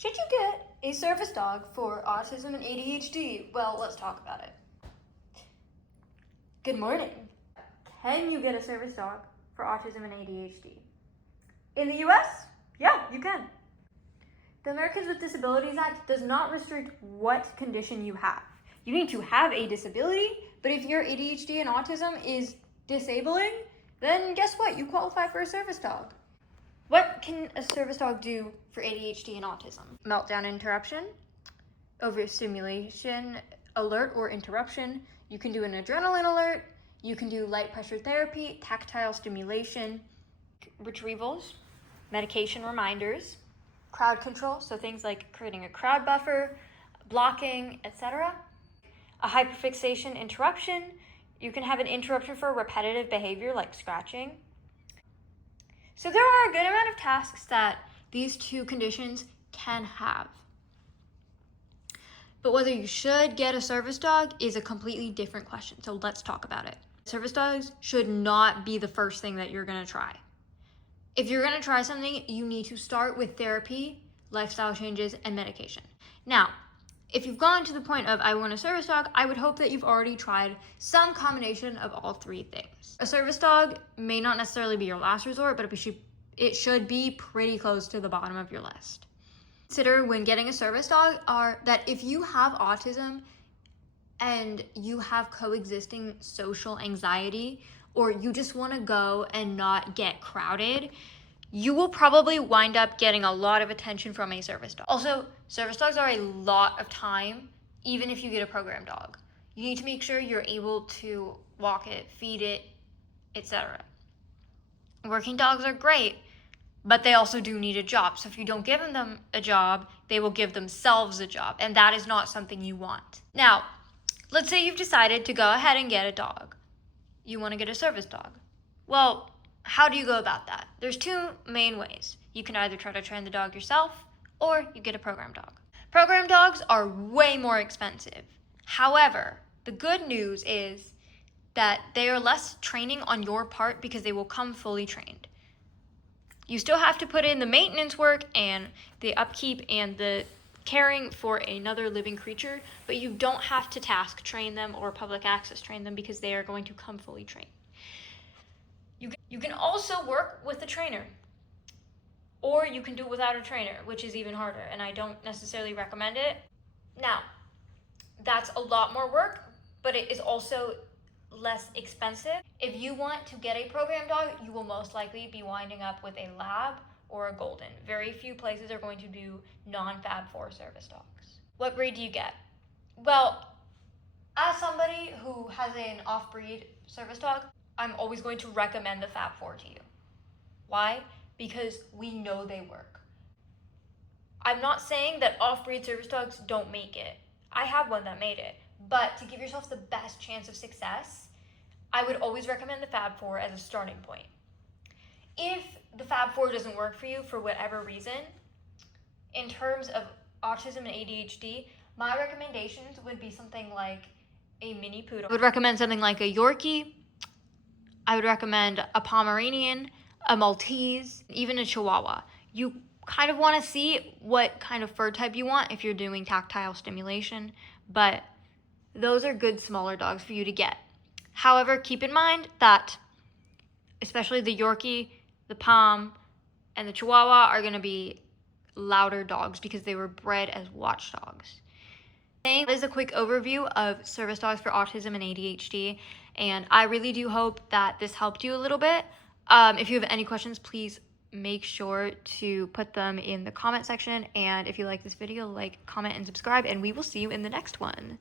Should you get a service dog for autism and ADHD? Well, let's talk about it. Good morning. Can you get a service dog for autism and ADHD? In the US? Yeah, you can. The Americans with Disabilities Act does not restrict what condition you have. You need to have a disability, but if your ADHD and autism is disabling, then guess what? You qualify for a service dog. What can a service dog do for ADHD and autism? Meltdown interruption, overstimulation alert or interruption. You can do an adrenaline alert. You can do light pressure therapy, tactile stimulation, retrievals, medication reminders, crowd control, so things like creating a crowd buffer, blocking, etc. A hyperfixation interruption. You can have an interruption for repetitive behavior like scratching. So there are a good amount of tasks that these two conditions can have. But whether you should get a service dog is a completely different question. So let's talk about it. Service dogs should not be the first thing that you're gonna try. If you're gonna try something, you need to start with therapy, lifestyle changes, and medication. Now, if you've gone to the point of I want a service dog, I would hope that you've already tried some combination of all three things. A service dog may not necessarily be your last resort, but it should be pretty close to the bottom of your list. Consider when getting a service dog are that if you have autism and you have coexisting social anxiety, or you just want to go and not get crowded, you will probably wind up getting a lot of attention from a service dog. Also, service dogs are a lot of time, even if you get a program dog. You need to make sure you're able to walk it, feed it, etc. Working dogs are great, but they also do need a job. So if you don't give them a job, they will give themselves a job, and that is not something you want. Now, let's say you've decided to go ahead and get a dog. You want to get a service dog. Well, how do you go about that? There's two main ways. You can either try to train the dog yourself, or you get a program dog. Program dogs are way more expensive. However, the good news is that they are less training on your part because they will come fully trained. You still have to put in the maintenance work and the upkeep and the caring for another living creature, but you don't have to task train them or public access train them because they are going to come fully trained. You can also work with a trainer, or you can do it without a trainer, which is even harder, and I don't necessarily recommend it. Now, that's a lot more work, but it is also less expensive. If you want to get a program dog, you will most likely be winding up with a lab or a golden. Very few places are going to do non-Fab 4 service dogs. What breed do you get? Well, as somebody who has an off-breed service dog, I'm always going to recommend the Fab 4 to you. Why? Because we know they work. I'm not saying that off-breed service dogs don't make it. I have one that made it. But to give yourself the best chance of success, I would always recommend the Fab 4 as a starting point. If the Fab 4 doesn't work for you for whatever reason, in terms of autism and ADHD, my recommendations would be something like a mini poodle. I would recommend something like a Yorkie. I would recommend a Pomeranian, a Maltese, even a Chihuahua. You kind of want to see what kind of fur type you want if you're doing tactile stimulation, but those are good smaller dogs for you to get. However, keep in mind that especially the Yorkie, the Pom, and the Chihuahua are going to be louder dogs because they were bred as watchdogs. That is a quick overview of service dogs for autism and ADHD, and I really do hope that this helped you a little bit. If you have any questions, please make sure to put them in the comment section, and if you like this video, like, comment, and subscribe, and we will see you in the next one.